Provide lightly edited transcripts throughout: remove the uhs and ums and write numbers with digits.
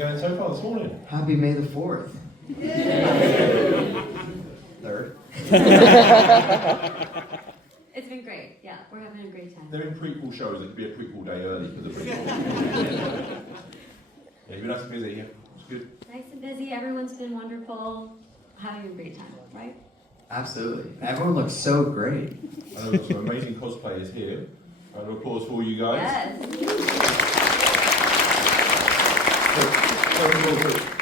going so far this morning? Happy May the 4th. Third. It's been great. Yeah, we're having a great time. They're in prequel shows. It could be a prequel day early for the prequel. Yeah, you've been nice and busy. Yeah, it's good. Nice and busy. Everyone's been wonderful. Having a great time, right? Absolutely. Everyone looks so great. And there are some amazing cosplayers here. Round of applause for all you guys. Yes. So,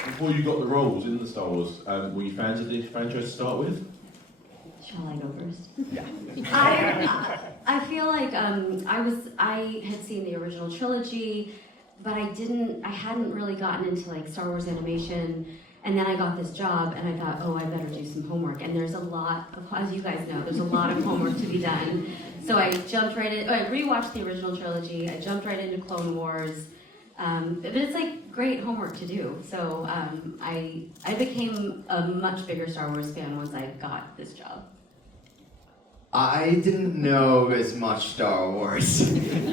before you got the roles in the Star Wars, were you fans of the franchise to start with? Shall I go first? Yeah. I feel like I had seen the original trilogy, but I hadn't really gotten into like Star Wars animation. And then I got this job, and I thought, oh, I better do some homework. And there's a lot of, as you guys know, there's a lot of homework to be done. So I jumped right in. I rewatched the original trilogy. I jumped right into Clone Wars. But it's like great homework to do. So I became a much bigger Star Wars fan once I got this job. I didn't know as much Star Wars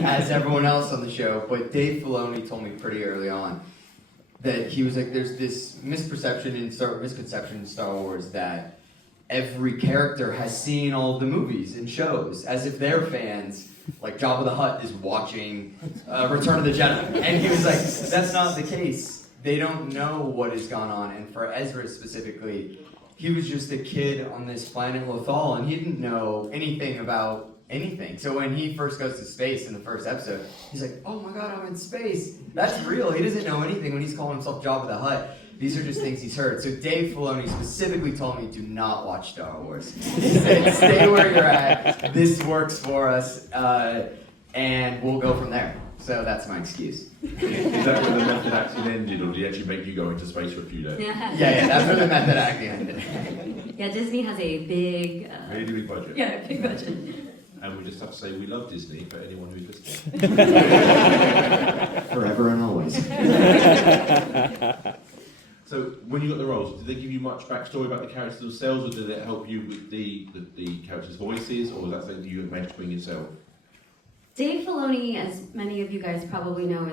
as everyone else on the show, but Dave Filoni told me pretty early on that he was like, there's this misconception in Star Wars that every character has seen all the movies and shows, as if they're fans. Like Jabba the Hutt is watching Return of the Jedi, and he was like, that's not the case. They don't know what has gone on, and for Ezra specifically, he was just a kid on this planet Lothal, and he didn't know anything about anything. So when he first goes to space in the first episode, he's like, oh my god, I'm in space. That's real. He doesn't know anything when he's calling himself Jabba the Hutt. These are just things he's heard. So Dave Filoni specifically told me, do not watch Star Wars. He said, stay where you're at. This works for us, and we'll go from there. So that's my excuse. Is that when the method acting ended, or did he actually make you go into space for a few days? Yeah, that's where the method acting ended. Yeah, Disney has a big... really big budget. Yeah, big budget. And we just have to say we love Disney for anyone who's listening. Forever and always. So when you got the roles, did they give you much backstory about the characters themselves, or did it help you with the characters' voices, or was that something you managed to bring yourself? Dave Filoni, as many of you guys probably know,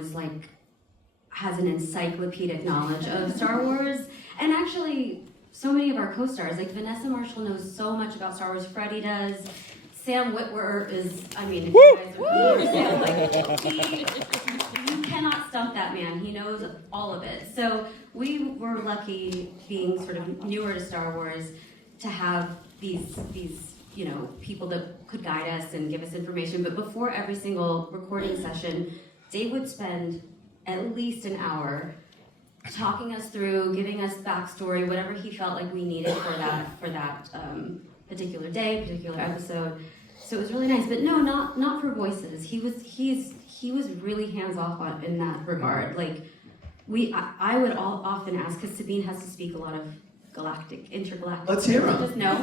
has an encyclopedic knowledge of Star Wars, and actually so many of our co-stars, like Vanessa Marshall knows so much about Star Wars. Freddie does. Sam Witwer is, I mean, if you guys are familiar with Sam, you cannot stump that man. He knows all of it. So we were lucky, being sort of newer to Star Wars, to have these people that could guide us and give us information. But before every single recording session, Dave would spend at least an hour talking us through, giving us backstory, whatever he felt like we needed for that particular day, particular episode. So it was really nice. But no, not for voices. He was really hands off in that regard. Like I would often ask, because Sabine has to speak a lot of intergalactic. Let's hear him. Just no.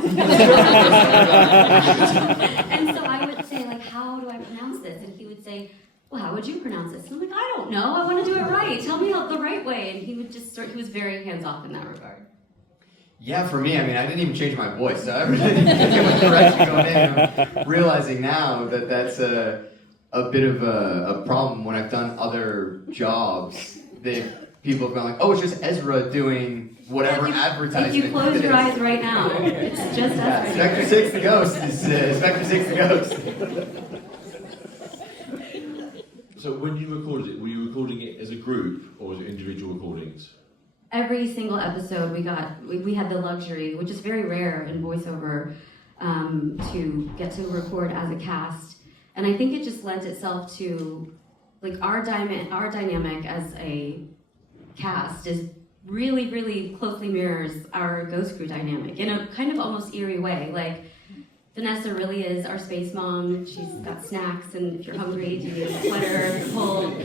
And so I would say, like, how do I pronounce this? And he would say, well, how would you pronounce this? And I'm like, I don't know. I want to do it right. Tell me the right way. And he would just he was very hands off in that regard. Yeah, for me, I mean, I didn't even change my voice, so everything was direction going in. I'm realizing now that that's a bit of a problem when I've done other jobs. People have gone like, oh, it's just Ezra doing whatever advertisement. If you close your eyes right now, it's just Ezra. Spectre 6 the Ghost is Spectre 6 the Ghost. So when you recorded it, were you recording it as a group, or was it individual recordings? Every single episode we had the luxury, which is very rare in voiceover, to get to record as a cast. And I think it just lent itself to, like, our dynamic as a cast is really, really closely mirrors our Ghost Crew dynamic in a kind of almost eerie way. Like, Vanessa really is our space mom. She's got snacks, and if you're hungry, you need a sweater, cold.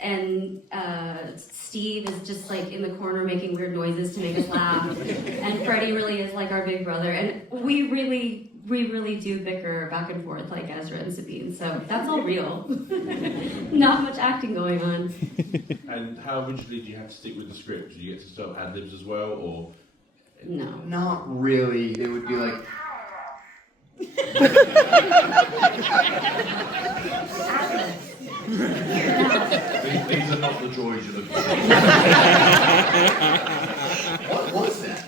And Steve is just like in the corner making weird noises to make us laugh. And Freddie really is like our big brother. And we really do bicker back and forth like Ezra and Sabine. So that's all real. Not much acting going on. And how originally do you have to stick with the script? Do you get to start ad-libs as well, or? No. Not really. It would be like... These are not the the droids you're looking for. What was that?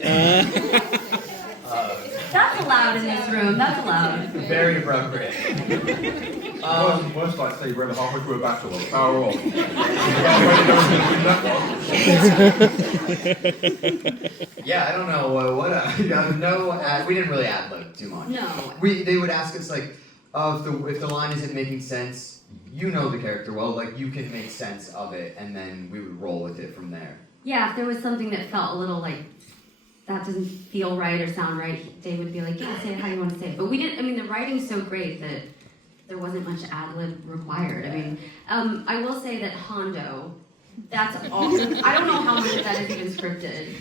That's allowed in this room. That's allowed. Very appropriate. Worst like say you're halfway through a battle, power off. Yeah, I don't know we didn't really ad-lib too much. No. They would ask us like, if the line isn't making sense, you know the character well, like you can make sense of it, and then we would roll with it from there. Yeah, if there was something that felt a little like that doesn't feel right or sound right, they would be like, yeah, say it how you want to say it. But we didn't. I mean, the writing's so great that there wasn't much ad-lib required. I mean, I will say that Hondo, that's awesome. I don't know how much of that is even scripted.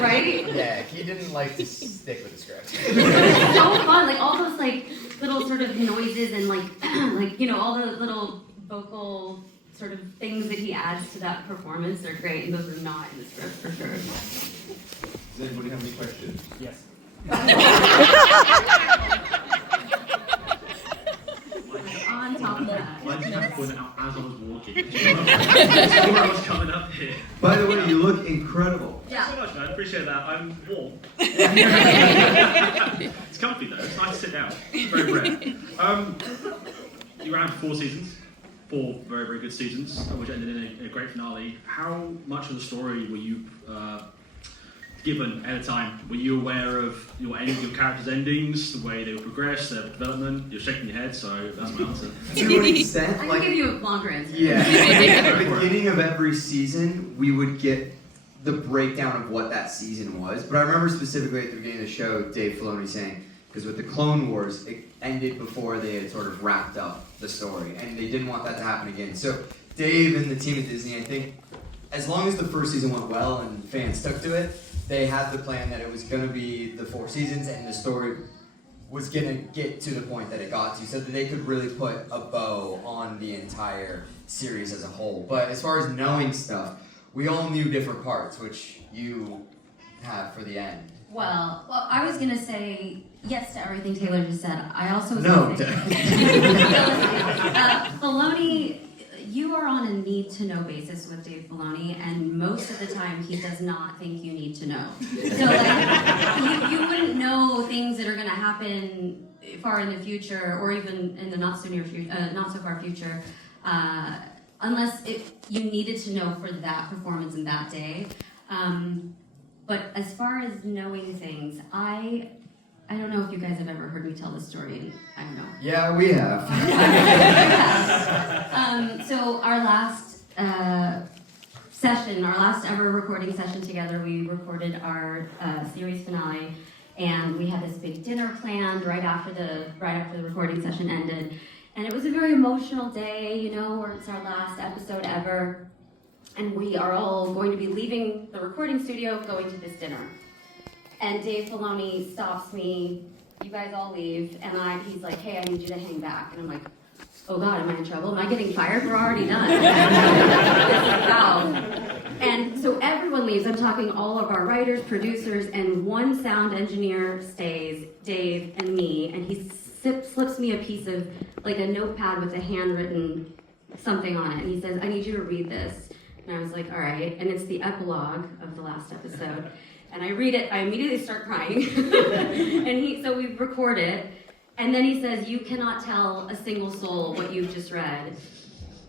Right? Yeah, he didn't like to stick with the script. It's so fun, like all those like little sort of noises and like like all the little vocal sort of things that he adds to that performance are great, and those are not in the script for sure. Does anybody have any questions? Yes. On top of that. I just have to point it out as I was walking. Before I was coming up here. By the way, you look incredible. Yeah. Thanks so much, man. Appreciate that. I'm warm. It's comfy though. It's nice to sit down. It's very rare. You ran for 4 seasons. 4 very, very good seasons, which ended in a great finale. How much of the story were you given at a time? Were you aware of any of your characters' endings, the way they would progress, their development? You're shaking your head, so that's my answer. To an extent, I can give you a longer answer. Yeah. At the beginning of every season, we would get the breakdown of what that season was. But I remember specifically at the beginning of the show, Dave Filoni saying, because with the Clone Wars, it ended before they had sort of wrapped up the story, and they didn't want that to happen again. So Dave and the team at Disney, I think, as long as the first season went well and fans took to it, they had the plan that it was going to be the 4 seasons, and the story was going to get to the point that it got to, so that they could really put a bow on the entire series as a whole. But as far as knowing stuff, we all knew different parts, which you have for the end. Well, I was gonna say yes to everything Taylor just said. I also was No. gonna say, Filoni, you are on a need-to-know basis with Dave Filoni, and most of the time he does not think you need to know. So like, you wouldn't know things that are gonna happen far in the future, or even in the not so far future, unless you needed to know for that performance in that day. But as far as knowing things, I don't know if you guys have ever heard me tell this story, and I don't know. Yeah, we have. So our last session, our last ever recording session together, we recorded our series finale, and we had this big dinner planned right after the recording session ended. And it was a very emotional day, where it's our last episode ever. And we are all going to be leaving the recording studio, going to this dinner. And Dave Filoni stops me, you guys all leave, and he's like, hey, I need you to hang back. And I'm like, oh God, am I in trouble? Am I getting fired? We're already done. Wow. And so everyone leaves. I'm talking all of our writers, producers, and one sound engineer stays, Dave and me, and he slips me a piece of, like a notepad with a handwritten something on it, and he says, I need you to read this. And I was like, all right, and it's the epilogue of the last episode. And I read it, I immediately start crying. So we record it, and then he says, you cannot tell a single soul what you've just read.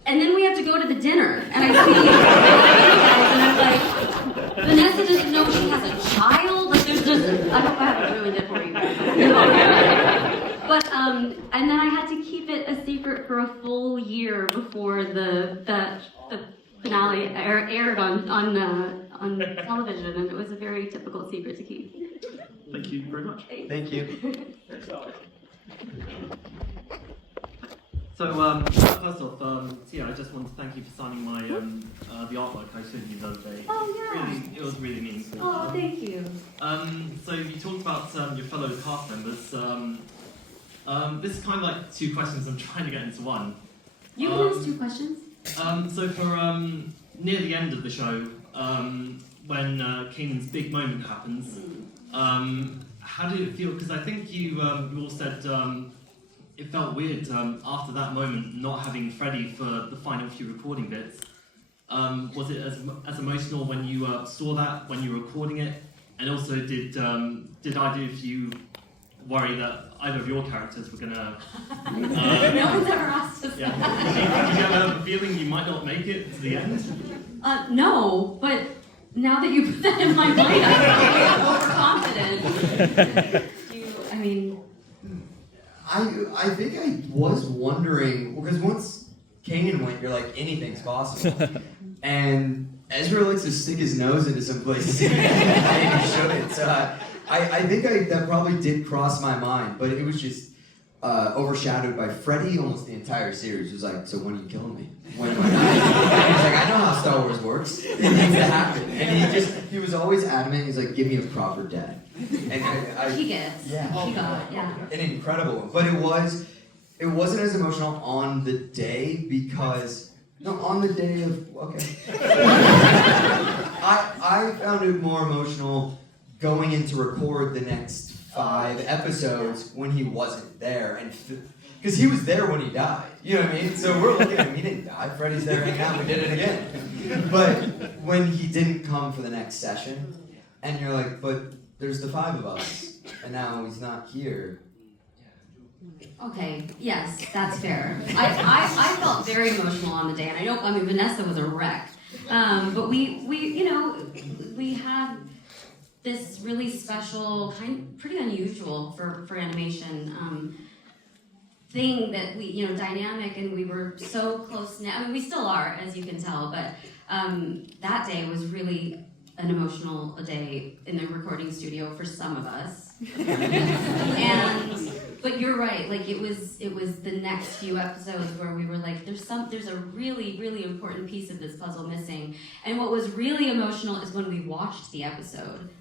And then we have to go to the dinner, and I see you guys, and I'm like, Vanessa doesn't know she has a child? Like, there's just, I hope I haven't ruined it for you guys. But, and then I had to keep it a secret for a full year before the finale aired on television, and it was a very difficult secret to keep. Thank you very much. Thank you. So, first off, Tiya, I just want to thank you for signing my the artwork I showed you the other day. Oh, yeah. It was really meaningful. Oh, thank you. So you talked about your fellow cast members. This is kind of like 2 questions I'm trying to get into one. You can ask 2 questions. So for near the end of the show, when Kanan's big moment happens, how did it feel? Because I think you all said it felt weird after that moment not having Freddie for the final few recording bits. Was it as emotional when you saw that, when you were recording it? And also, did either of you worry that either of your characters were gonna? No one's ever asked us Yeah. that. Did you have a feeling you might not make it to the end? No, but now that you put that in my mind, I'm overconfident. I mean, I think I was wondering, because once Kanan went, you're like, anything's possible. And Ezra likes to stick his nose into some places and he shouldn't. So I think that probably did cross my mind, but it was just overshadowed by Freddie almost the entire series. It was like, so when are you killing me? When am I dying? And he's like, I know how Star Wars works. It needs to happen. And he was always adamant. He's like, give me a proper death. And he gets. Yeah. He got, yeah. An incredible one. But it wasn't as emotional on the day because, no, on the day of, okay. I found it more emotional going in to record the next 5 episodes when he wasn't there. And because he was there when he died. You know what I mean? So we're looking at him, he didn't die. Freddie's there hanging out, we did it again. But when he didn't come for the next session, and you're like, but there's the 5 of us, and now he's not here. Okay, yes, that's fair. I felt very emotional on the day, and I mean, Vanessa was a wreck. But we had this really special, pretty unusual for animation, thing that we, dynamic, and we were so close now. I mean, we still are, as you can tell, but that day was really an emotional day in the recording studio for some of us. But you're right, like it was the next few episodes where we were like, there's a really, really important piece of this puzzle missing. And what was really emotional is when we watched the episode.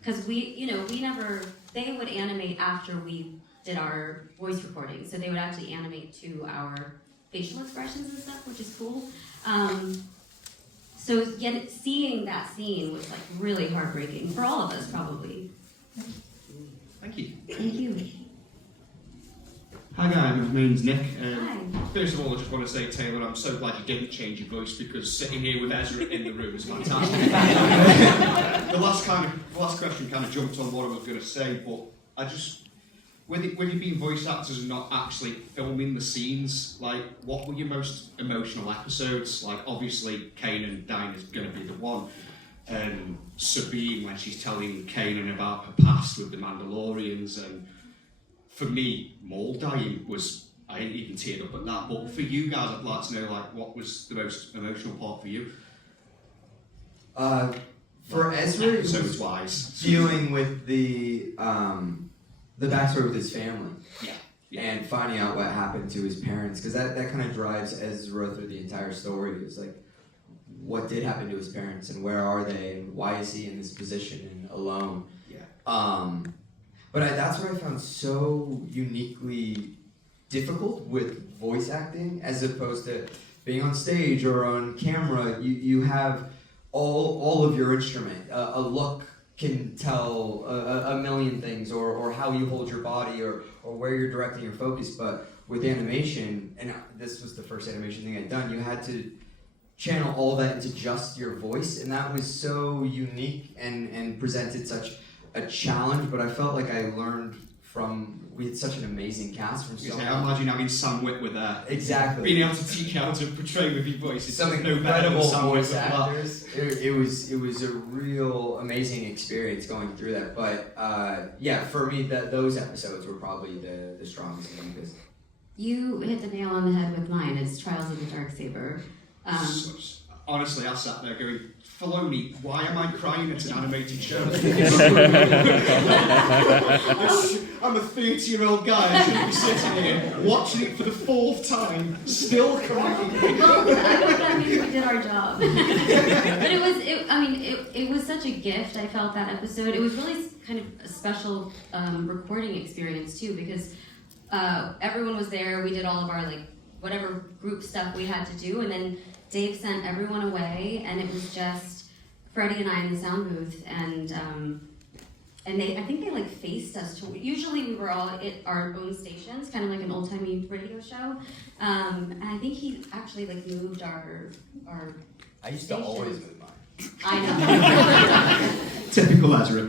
Because they would animate after we did our voice recording. So they would actually animate to our facial expressions and stuff, which is cool. So seeing that scene was like really heartbreaking for all of us, probably. Thank you. Thank you. Hi guys, my name's Nick. Hi. First of all, I just want to say, Taylor, I'm so glad you didn't change your voice because sitting here with Ezra in the room is fantastic. The last question kind of jumped on what I was going to say, but I just, with you being voice actors and not actually filming the scenes, like, what were your most emotional episodes? Like, obviously, Kanan dying is going to be the one. And Sabine, when she's telling Kanan about her past with the Mandalorians, and for me, Maul dying was, I ain't even teared up at that, but for you guys, I'd like to know, like, what was the most emotional part for you? For Ezra, it was Episodes-wise. dealing with the backstory with his family. Yeah. And finding out what happened to his parents, because that kind of drives Ezra through the entire story. It was like, what did happen to his parents, and where are they, and why is he in this position and alone? Yeah. But that's what I found so uniquely difficult with voice acting, as opposed to being on stage or on camera. You have all of your instrument. A look can tell a million things, or how you hold your body, or where you're directing your focus. But with animation, and this was the first animation thing I'd done, you had to channel all that into just your voice, and that was so unique and presented such a challenge. But I felt like I learned we had such an amazing cast from so I imagine having Sam Witwer there. Exactly. Being able to teach you how to portray with your voice. It's Some no better than incredible Sam voice Witwer for that. actors. It was a real amazing experience going through that. But for me, those episodes were probably the strongest and deepest. You hit the nail on the head with mine. It's Trials of the Darksaber. Honestly, I sat there going, Filoni, why am I crying at an animated show? I'm a 30-year-old guy, I shouldn't be sitting here watching it for the 4th time, still crying. Well, that means we did our job. But it was such a gift. I felt that episode. It was really kind of a special recording experience too, because everyone was there. We did all of our whatever group stuff we had to do, and then Dave sent everyone away, and it was just Freddie and I in the sound booth, and I think they faced us to. Usually we were all at our own stations, kind of like an old-timey radio show, and I think he actually moved our I used to always move mine. I know. Typical Ezra. I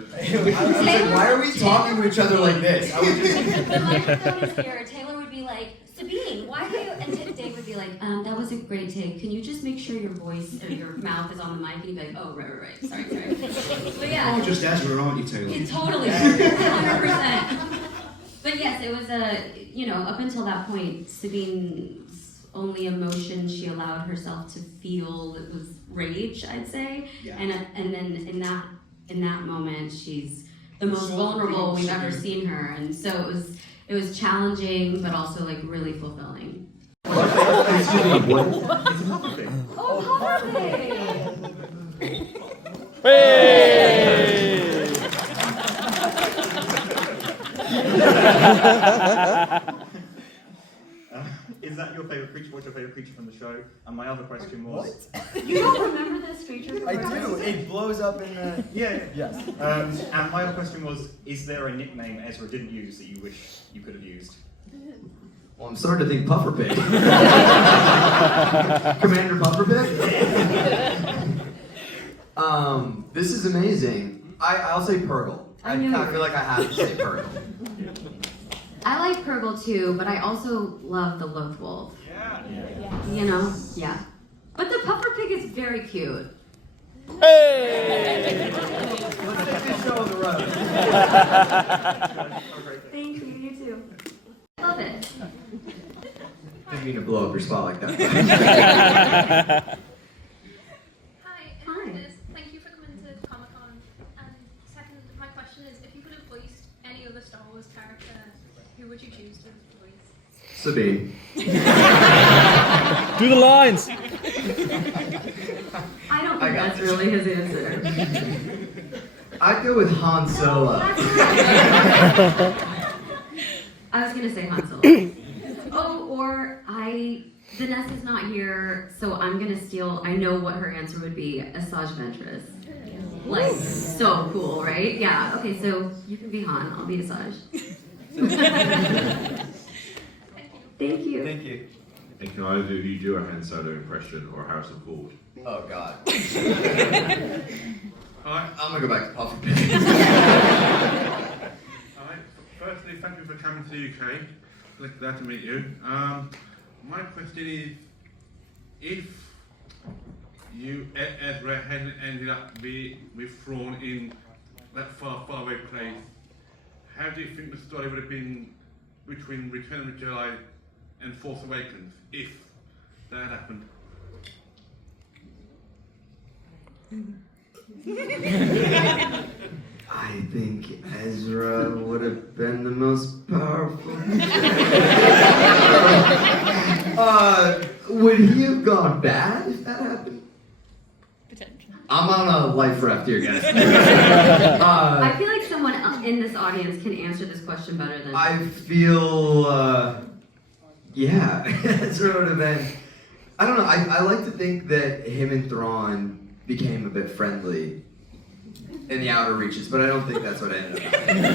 was like, why are we talking to each other like this? I would just... The microphone is here. Taylor would be like, Sabine, why do you? And Dave would be like, that was a great take. Can you just make sure your voice or your mouth is on the mic? And he'd be like, oh, right. Sorry. But yeah. Oh, just Ezra, aren't you, Taylor? Yeah, totally. 100%. But yes, it was up until that point, Sabine's only emotion she allowed herself to feel it was rage, I'd say. Yeah. And then in that moment, she's the most vulnerable we've ever seen her, and so it was challenging, but also like really fulfilling. Oh, Is that your favourite creature? What's your favourite creature from the show? And my other question was... You don't remember this creature? I do. It blows up in the... Yeah. Yes. And my other question was, is there a nickname Ezra didn't use that you wish you could have used? Well, I'm starting to think Pufferpig. Commander Pufferpig? This is amazing. I'll say Purgle. I kind of feel like I have to say Purgle. I like Purgle too, but I also love the Loth Wolf. Yeah. You know? Yeah. But the puffer pig is very cute. Hey! Let's take this show on the road. Thank you, you too. Love it. Didn't mean to blow up your spot like that. Hi. Thank you for coming to Comic-Con. And second, my question is, if you could have voiced any other Star Wars character, who would you choose to voice? Sabine. Do the lines! I don't think that's really his answer. I'd go with Han Solo. I was gonna say Han Solo. Vanessa's not here, so I'm gonna steal. I know what her answer would be. Asajj Ventress. Like, so cool, right? Yeah. Okay, so you can be Han. I'll be Asajj. Thank you. Thank you. And can either of you do a Han Solo impression or a Harrison Ford? Oh, God. Alright, I'm gonna go back to Pufferpig. alright. Firstly, thank you for coming to the UK. Glad to meet you. My question is, if you, Ezra, hadn't ended up being withdrawn in that far away place, how do you think the story would have been between Return of the Jedi and Force Awakens, if that happened? I think Ezra would have been the most powerful. Would he have gone bad if that happened? Potentially. I'm on a life raft here, guys. I feel like someone in this audience can answer this question better than I feel, yeah, Ezra would have been. I don't know. I like to think that him and Thrawn became a bit friendly in the outer reaches, but I don't think that's what ended up happening.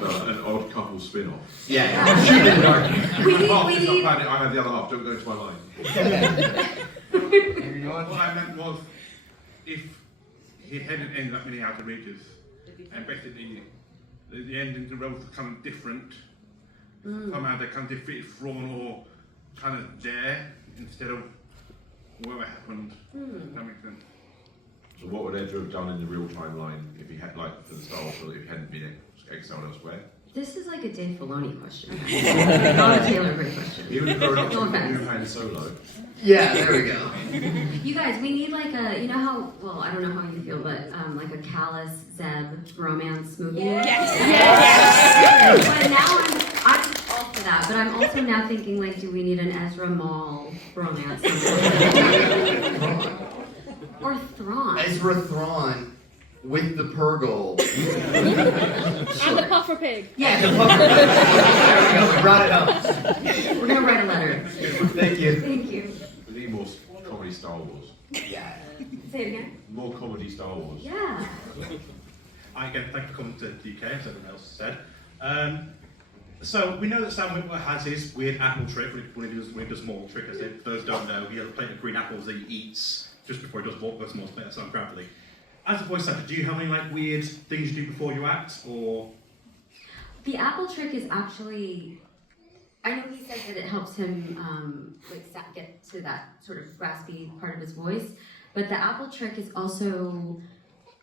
So, an odd couple spin-off. Yeah. Shoot in the dark. We need. I had the other half, don't go into my mind. What I meant was, if he hadn't ended up in the outer reaches, and basically the endings of roles are kind of different, somehow they kind of defeated Thrawn or kind of there instead of whatever happened. Does that make sense? So what would Ezra have done in the real timeline if he had, like, for the Star Wars, if he hadn't been exiled elsewhere? This is like a Dave Filoni question. Not a Taylor Gray question. He would have grown up No with the offense. new Han Solo. Yeah, there we go. You guys, we need like a, you know how, well, I don't know how you feel, but like a Callus Zeb romance movie. Yes. But now I'm all for that, but I'm also now thinking like, do we need an Ezra Maul romance? Or Thrawn. Ezra Thrawn with the Purgle. And the puffer pig. Yeah. There we go. We brought it up. We're gonna write a letter. Thank you. Thank you. We need more comedy Star Wars. Yeah. Say it again. More comedy Star Wars. Yeah. Again, thank you for coming to the UK, as everyone else said. So we know that Sam Witwer has his weird apple trick when he does mole trick. As if those who don't know, he has a plate of green apples that he eats just before he does the small bit, so I'm proud of Lee. As a voice actor, do you have any like weird things you do before you act, or? The apple trick is actually, I know he says that it helps him get to that sort of raspy part of his voice, but the apple trick is also,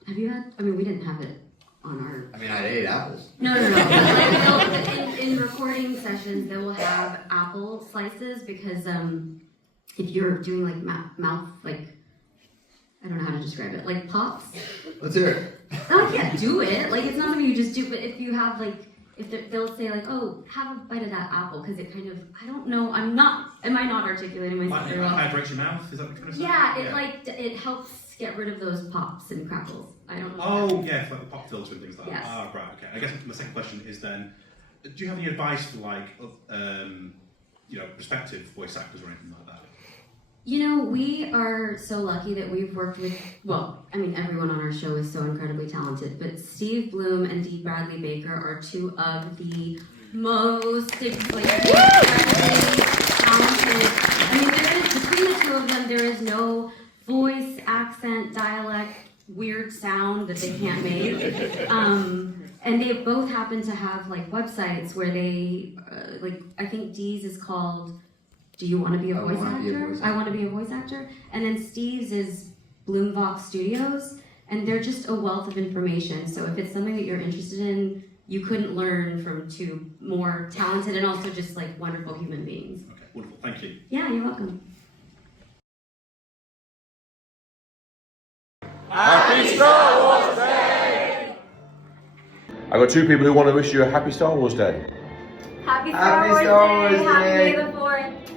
have you had, I mean, we didn't have it on our... I mean, I ate apples. No. But like, in recording sessions, they will have apple slices because if you're doing like mouth, like, I don't know how to describe it, like pops. Let's hear it. I can't do it. Like, it's not something you just do, but if you have like, they'll say like, oh, have a bite of that apple, because it kind of, I don't know, am I not articulating myself very well? Hydrates your mouth, is that what you're trying to say? Yeah, it helps get rid of those pops and crackles. I don't know. Oh, yeah, like the pop filter and things like Yes. that. Ah, right, okay. I guess my second question is then, do you have any advice for like, prospective voice actors or anything like that? You know, we are so lucky that we've worked with, well, I mean, everyone on our show is so incredibly talented, but Steve Bloom and Dee Bradley Baker are two of the most incredibly talented. I mean, between the two of them, there is no voice, accent, dialect, weird sound that they can't make. And they both happen to have like websites where they, I think Dee's is called Do You Want to Be a Voice Actor? I Want to Be a Voice Actor. And then Steve's is Bloomvox Studios. And they're just a wealth of information. So if it's something that you're interested in, you couldn't learn from two more talented and also just like wonderful human beings. Okay, wonderful. Thank you. Yeah, you're welcome. Happy Star Wars Day! I've got two people who want to wish you a happy Star Wars Day. Happy Star Wars Day! Happy May the 4th!